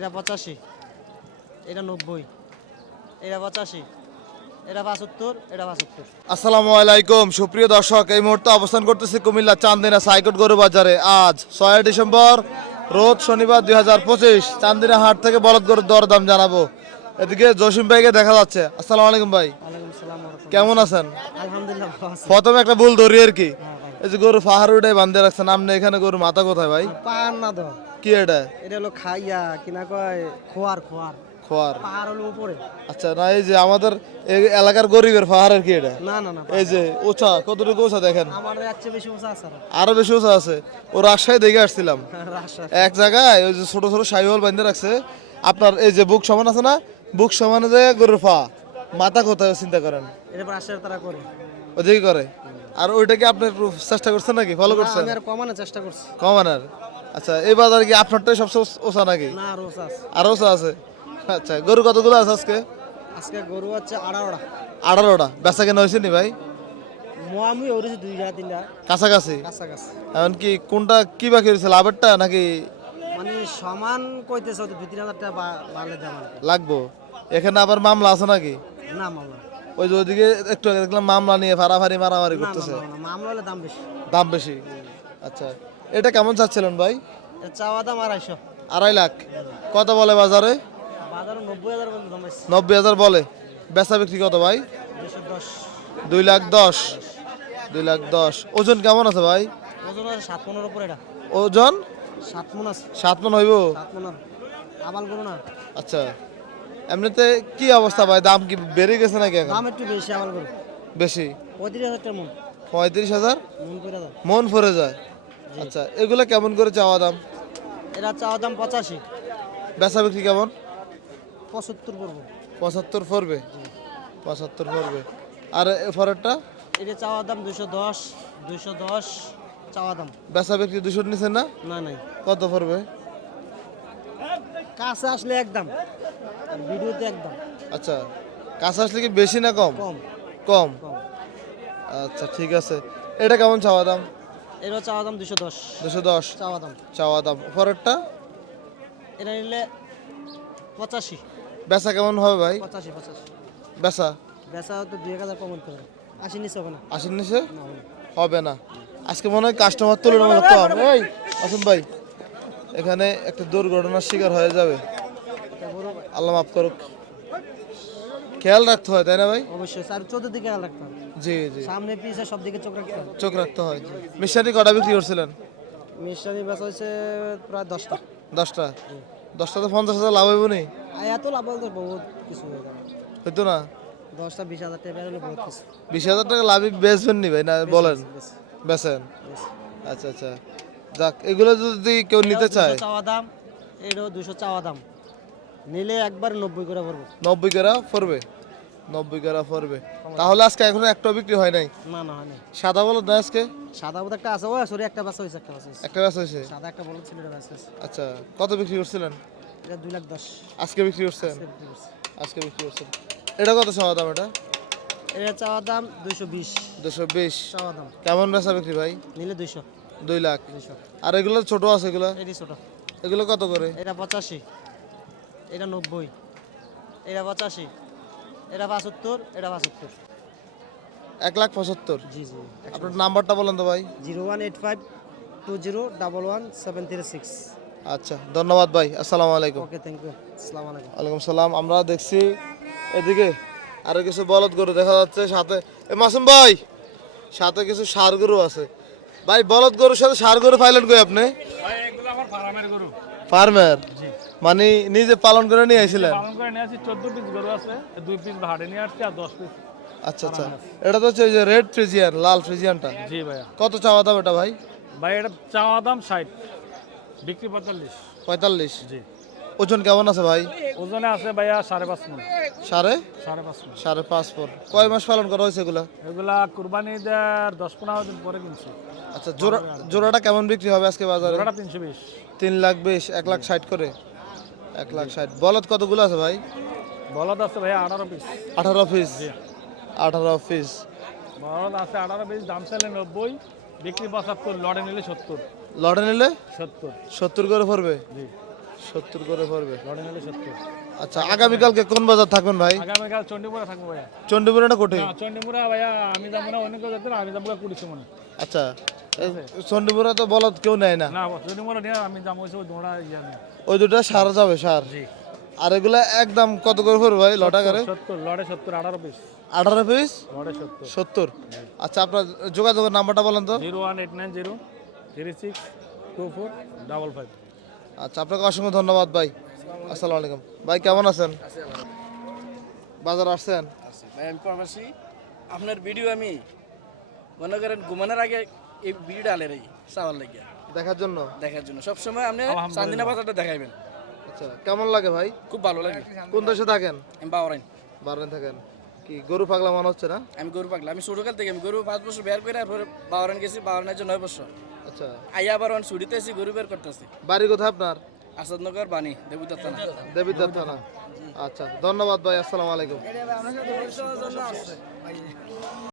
এটা 85, এটা 90, এটা 85, এটা 75, এটা 75। আসসালামু আলাইকুম সুপ্রিয় দর্শক, এই মুহূর্তে অবস্থান করতেছি কুমিল্লা চান্দিনা সাইকট গরু বাজারে। আজ 6 ডিসেম্বর রোজ শনিবার 2025 চান্দিনা হাট থেকে বলদ গরুর দরদাম জানাবো। এদিকে জসিম ভাইকে দেখা যাচ্ছে। আসসালামু আলাইকুম ভাই, ওয়ালাইকুম সালাম ওয়া রাহমাতুল্লাহ। কেমন আছেন? আলহামদুলিল্লাহ ভালো আছি। প্রথমে একটা ভুল ধরি আর কি, হ্যাঁ ভাই। এই যে গরু পাহাড়ুটাই বান্ধে রাখছেন আপনি, এখানে গরু মাথা কোথায় ভাই? পাহাড় না তো, কি এটা? এটা হলো খাইয়া কিনা কয় খোয়ার খোয়ার। খোয়ার। পাহাড় হলো উপরে। আচ্ছা, না এই যে আমাদের এই এলাকার গরিবের পাহাড়ের কি এটা? না না না, এই যে উঁচা, কতটুকু উঁচা দেখেন, আমার এর বেশি উঁচা আছে আরো। আরো বেশি উঁচা আছে। ও রাজশাহী দেখে আসছিলাম, রাজশাহী। এক জায়গায় ওই যে ছোট ছোট শাহিওয়াল বাঁধে রাখছে আপনার, এই যে বুক সমান আছে না, বুক সমানে যে গরুর পা, মাথা কোথায় চিন্তা করেন, এটা রাজশাহীর তারা করে। ওদিকে করে। আর ওইটাকে আপনি একটু চেষ্টা করছেন নাকি, ফলো না, করছেন? আমি আর কমানোর চেষ্টা করছি। কমানার। আচ্ছা, এই বাজারে কি আপনারটাই সবচেয়ে ওষা নাকি? না, আর উঁচা আছে। আরো ওষা আছে? আচ্ছা, গরু কতগুলো আছে আজকে? আজকে গরু হচ্ছে 18টা। 18টা। বেচা কেনা হয়েছে নি ভাই? মোয়ামুই হয়েছে 2টা 3টা কাছাকাছি। কাছাকাছি। এমনকি কোনটা কি বাকি রয়েছে, লাভেরটা নাকি? মানে সমান কইতেছে, 2-3 হাজার টাকা বাড়লে দাম আর কি। লাগবো। এখানে আবার মামলা আছে নাকি? না মামলা। ওই যে ওইদিকে একটু আগে দেখলাম মামলা নিয়ে ফাড়াফাড়ি মারামারি না না করতেছে, না, মামলা হলে দাম বেশি। দাম বেশি। আচ্ছা, এটা কেমন চাচ্ছিলেন ভাই? এর চাওয়া দাম 250। 2.5 লাখ। কত বলে বাজারে? বাজারে 90,000 পর্যন্ত দাম আছে। 90,000 বলে। বেচা বিক্রি কত ভাই? 210। 2,10,000। 2,10,000। ওজন কেমন আছে ভাই? ওজন আছে 7 মনের উপরে। এটা ওজন 7 মন আছে। 7 মন হইব? 7 মন। আবাল গরু না। আচ্ছা, এমনিতে কি অবস্থা ভাই, দাম কি বেড়ে গেছে নাকি এখন? দাম একটু বেশি আবাল গরু। বেশি? 35,000 টাকা মন। 35,000 মন করে দাম। মন পড়ে যায়। আচ্ছা, এগুলা কেমন করে চাওয়া দাম? এটা চাওয়া দাম 85। বেচা বিক্রি কেমন? 75 পড়বো। 75 পড়বে? 75 পড়বে। আর পরেরটা? এটা চাওয়া দাম 210। 210 চাওয়া দাম। বেচা বিক্রি 200 নিচে না? না নাই, কত পড়বে? কাছে আসলে একদম, ভিডিওতে একদম। আচ্ছা, কাছে আসলে কি বেশি না কম? কম কম। কম। আচ্ছা ঠিক আছে। এটা কেমন চাওয়া দাম? এটা চাওয়া দাম 210। 210 চাওয়া দাম। চাওয়া দাম। পরেরটা? এটা নিলে 85। বেচা কেমন হবে ভাই? 85। বেচা বেচা তো 2,000 কম করে 80 নিচে হবে না। 80 নিচে না, হবে না। হবে না। আজকে মনে হয় কাস্টমার তুলনামূলক কম। এই আসুন ভাই, এখানে একটা দুর্ঘটনার শিকার হয়ে যাবে, তা গরু আল্লাহ মাফ করুক। খেয়াল রাখতে হয় তাই না ভাই? অবশ্যই আর চতুর্দিকে খেয়াল রাখতে হবে। জি জি, সামনে পিছে সব দিকে চোখ রাখতে হবে। চোখ রাখতে হয়। মিষ্টানি কটা বিক্রি করছিলেন? মিষ্টানি বেচা হয়েছে প্রায় 10টা। 10টা। 10টাতে 50,000 লাভ হইব নি? আর এত লাভ বলতে বহুত কিছু হয়ে যাবে। হইতো না? 10টা 20,000 টাকা বেরোলে বহুত কিছু। 20,000 টাকা লাভই বেচবেন নি ভাই, না বলেন? বেশ, বেচেন? বেশ। আচ্ছা আচ্ছা, যাক, এগুলো যদি কেউ নিতে এটাও চায় 200 চাওয়া দাম, এটাও 200 চাওয়া দাম। নিলে একবার 90 করে পড়বো। 90 করে পড়বে? 90 করে পড়বে। তাহলে আজকে এখনো একটা বিক্রি হয় নাই? না না, হয় না। সাদা বলদ না আজকে? সাদা বোধ একটা আছে, ও সরি, একটা বাচ্চা হয়েছে, একটা বাচ্চা হয়েছে। একটা বেচা হয়েছে? সাদা একটা বলদ ছিল, এটা বাচ্চা হয়েছে। আচ্ছা, কত বিক্রি করছিলেন? এটা 2,10,000 আজকে বিক্রি করছেন? বিক্রি করছে। আজকে বিক্রি করছেন। এটা কত চাওয়া দাম? এটা এটা চাওয়া দাম 220। 220। চাওয়া দাম। কেমন বেচা বিক্রি ভাই? নিলে 200। 2 লাখ। 200। আর এগুলো ছোট আছে, এগুলো এটি ছোট। এগুলো কত করে? এটা 85, এটা 90, এটা 85, এটা 75, এটা 75। 1,75,000। জি জি। আপনার নাম্বারটা বলেন তো ভাই। 0185201176। আচ্ছা, ধন্যবাদ ভাই। আসসালামু আলাইকুম। ওকে, থ্যাংক ইউ। আসসালামু আলাইকুম। ওয়ালাইকুম সালাম। আমরা দেখছি এদিকে আরো কিছু বলদ গরু দেখা যাচ্ছে, সাথে মাসুম ভাই, সাথে কিছু ষাঁড় গরু আছে। ভাই, বলদ গরুর সাথে ষাঁড় গরু পাইলেন কই আপনি? ভাই এগুলো আমার ফার্মের গরু। ফার্মার? মানে নিজে পালন করে নিয়ে আইছিলেন? পালন করে নিয়ে আসি, 14 পিস গরু আছে, 2 পিস ভাড়ে নিয়ে আসছি আর 10 পিস। আচ্ছা আচ্ছা, এটা তো হচ্ছে ওই যে রেড ফ্রিজিয়ান, লাল ফ্রিজিয়ানটা। জি ভাইয়া। কত চাওয়া দাম এটা ভাই? ভাই এটা চাওয়া দাম 60, বিক্রি 45। 45? জি। ওজন কেমন আছে ভাই? ওজনে আছে ভাইয়া 5.5 মণ। সাড়ে 5.5 মণ। 5.5 পর। কয় মাস পালন করা হয়েছে এগুলা? এগুলা কুরবানি দেওয়ার 10-15 দিন পরে কিনছি। আচ্ছা, জোড়াটা কেমন বিক্রি হবে আজকে বাজারে? ওটা 320। 3,20,000, 1,60,000 করে। 1,60,000। বলদ কতগুলো আছে ভাই? বলদ আছে ভাইয়া 18 পিস। 18 পিস? 18 পিস। বলদ আছে 18 পিস, দাম চাইলে 90, বিক্রি 75, লড়ে নিলে 70। লটে নিলে 70। 70 করে পড়বে? জি। 70 করে পড়বে। লড়ে নিলে 70। আচ্ছা, আগামীকালকে কোন বাজার থাকবেন ভাই? আগামীকাল চণ্ডীপুরা থাকবো ভাইয়া। চণ্ডীপুরে না কোঠে? না চণ্ডীপুরা ভাইয়া আমি যাবো না, অনেক কেউ যেতে না, আমি যাবো কুড়িশো মনে। আচ্ছা, চণ্ডীপুরে তো বলদ কেউ নেয় না। না চণ্ডীপুরা নিয়ে আমি যাবো ওই দোড়া ইয়া নিয়ে। ওই দুটা সার যাবে সার। জি। আর এগুলা একদম কত করে পড়বে ভাই লটা করে? 70 লড়ে 70 18 পিস। 18 পিস লড়ে 70। 70। আচ্ছা, আপনার যোগাযোগের নাম্বারটা বলেন তো। 01890 362455। আচ্ছা, আপনাকে অসংখ্য ধন্যবাদ ভাই। আসসালামু আলাইকুম ভাই, কেমন আছেন? বাজার আসছেন? ভাই আমি প্রবাসী। আপনার ভিডিও আমি মনে করেন ঘুমানোর আগে এই ভিডিওটা আলে রাখি চাওয়ার লাগিয়া দেখার জন্য। দেখার জন্য সবসময় আপনি চান্দিনা বাজারটা দেখাইবেন। আচ্ছা, কেমন লাগে ভাই? খুব ভালো লাগে। কোন দেশে থাকেন? আমি বাওরাইন। বারেন থাকেন। কি গরু পাগলা মনে হচ্ছে না? আমি গরু পাগলা। আমি ছোটকাল থেকে আমি গরু 5 বছর বের করে আর বাওরাইন গেছি, বাওরাইনের জন্য 9 বছর। আচ্ছা, আইয়া আবার অন ছুটিতে আছি, গরু বের করতেছি। বাড়ি কোথায় আপনার? আসাদনগর বাণী দেবুদার থানা। দেবিদ্বার থানা। আচ্ছা, ধন্যবাদ ভাই। আসসালামু আলাইকুম।